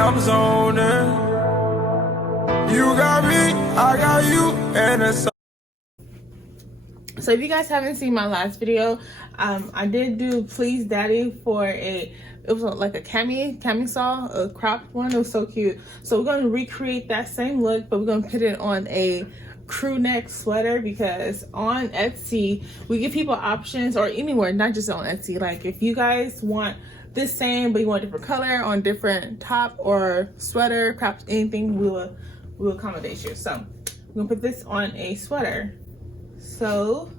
I'm zoning. You got me, I got you, and it's so if you guys haven't seen my last video, I did do Please Daddy for it was like a camisole, a cropped one. It was so cute. So we're going to recreate that same look, but we're going to put it on a crew neck sweater, because on Etsy we give people options, or anywhere, not just on Etsy. Like if you guys want this same but you want a different color on different top or sweater, cropped, anything, we'll accommodate you. So we're gonna put this on a sweater. So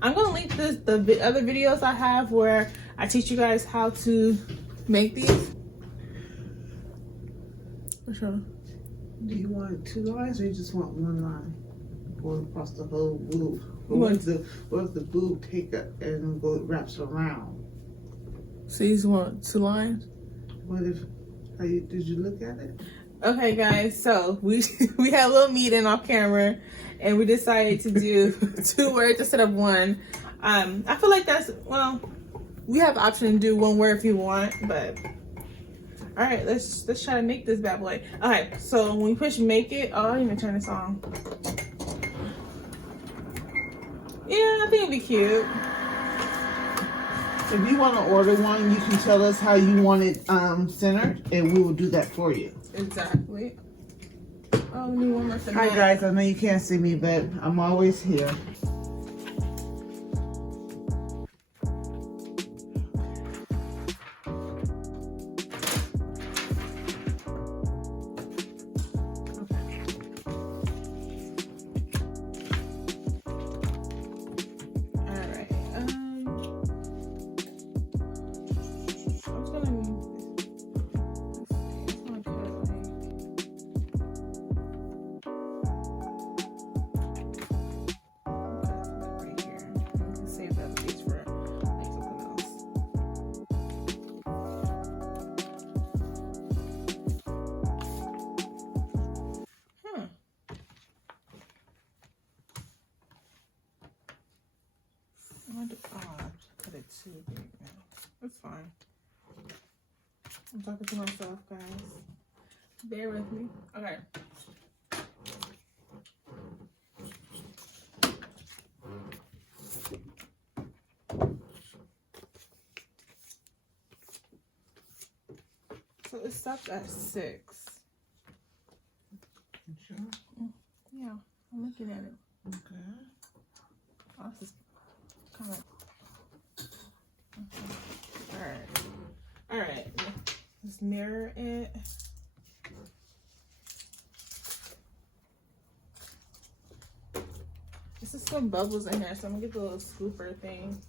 I'm gonna link the other videos I have where I teach you guys how to make these. Which one? Do you want 2 lines, or you just want 1 line going across the whole boob? Or what if the boob take up and wraps around? So you just want 2 lines? What if? Did you look at it? Okay, guys. So we had a little meeting off camera, and we decided to do 2 words instead of 1. I feel like that's, well, we have the option to do 1 word if you want, but all right, let's try to make this bad boy. Okay, so when we push make it, oh, I didn't even turn this on. Yeah, I think it'd be cute. If you want to order one, you can tell us how you want it centered, and we will do that for you. Exactly. Oh, we need 1 more. Hi guys, I know you can't see me, but I'm always here. Cut it too big now. That's fine. I'm talking to myself, guys. Bear with me. Okay. So it stopped at 6. You sure? Yeah, I'm looking at it. Okay. Oh, this is kind of. Okay. All right. Let's mirror it. This is some bubbles in here, so I'm gonna get the little scooper thing.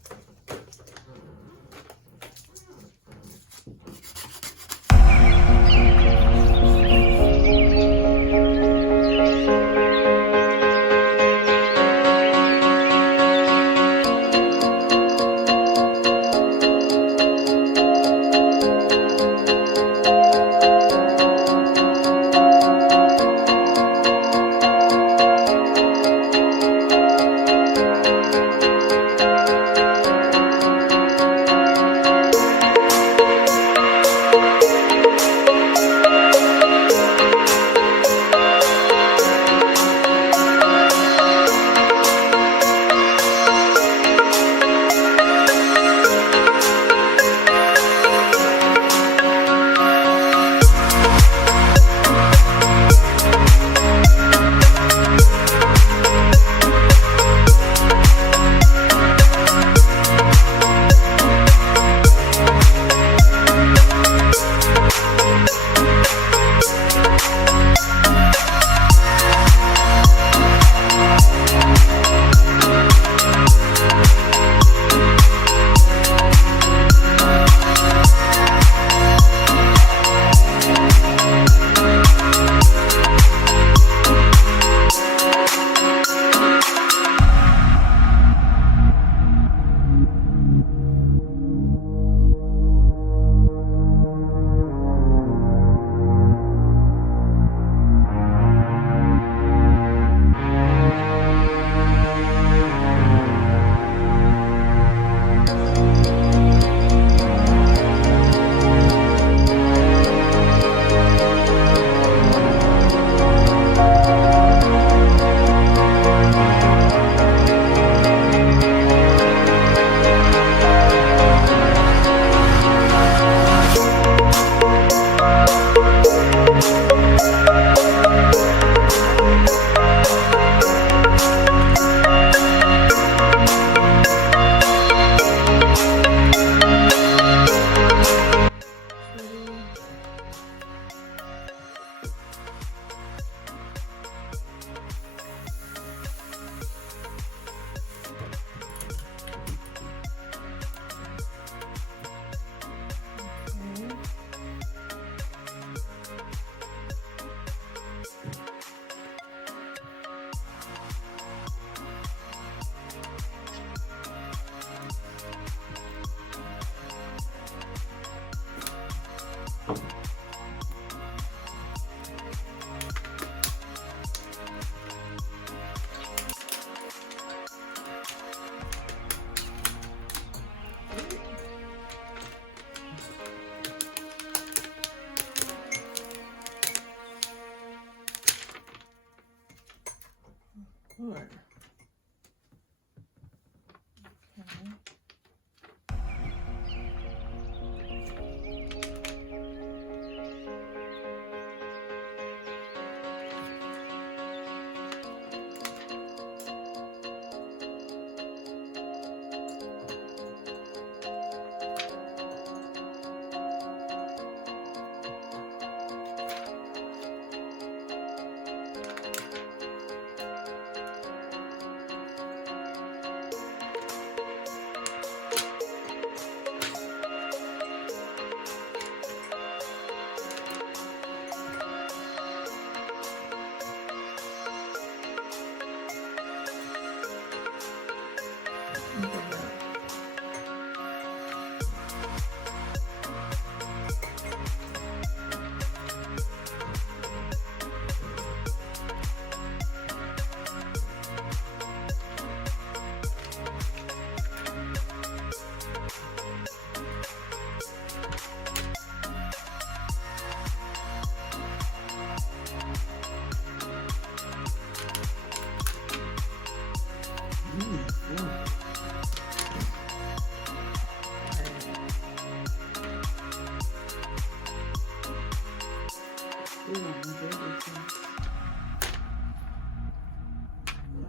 Ooh, my baby too.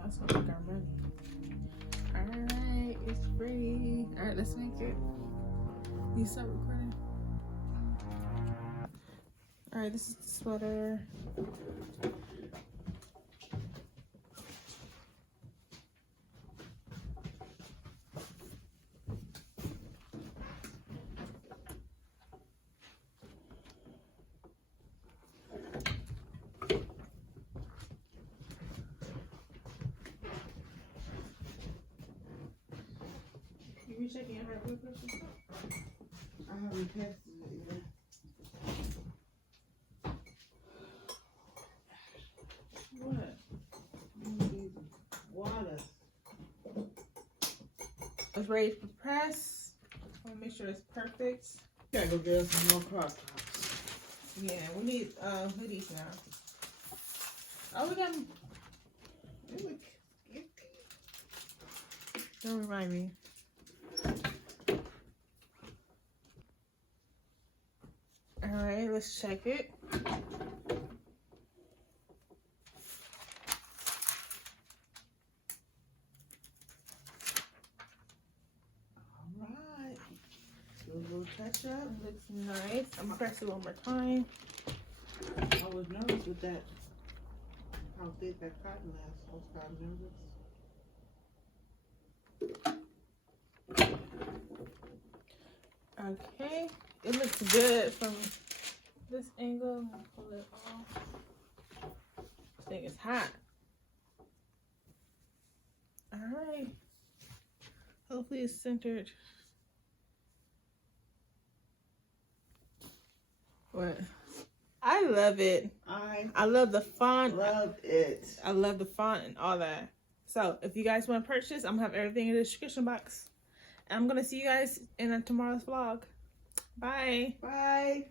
That's what we got money. Alright, it's ready. Alright, let's make it. You start recording. Alright, this is the sweater. You checking your heart blood pressure? I haven't tested it yet. What? I need water. It's ready for press. I want to make sure it's perfect. Gotta go get us some more crop tops. Yeah, we need hoodies now. Oh, we got. Don't remind me. All right, let's check it. Alright. Do a little touch up. Looks nice. I'm gonna press it one more time. I was nervous with that. How thick that cotton is. I was kind of nervous. Okay, it looks good from this angle. I'm gonna pull it off. This thing is hot. All right. Hopefully it's centered. What? I love it. I love the font. Love it. I love the font and all that. So if you guys want to purchase, I'm gonna have everything in the description box. And I'm gonna see you guys in tomorrow's vlog. Bye. Bye.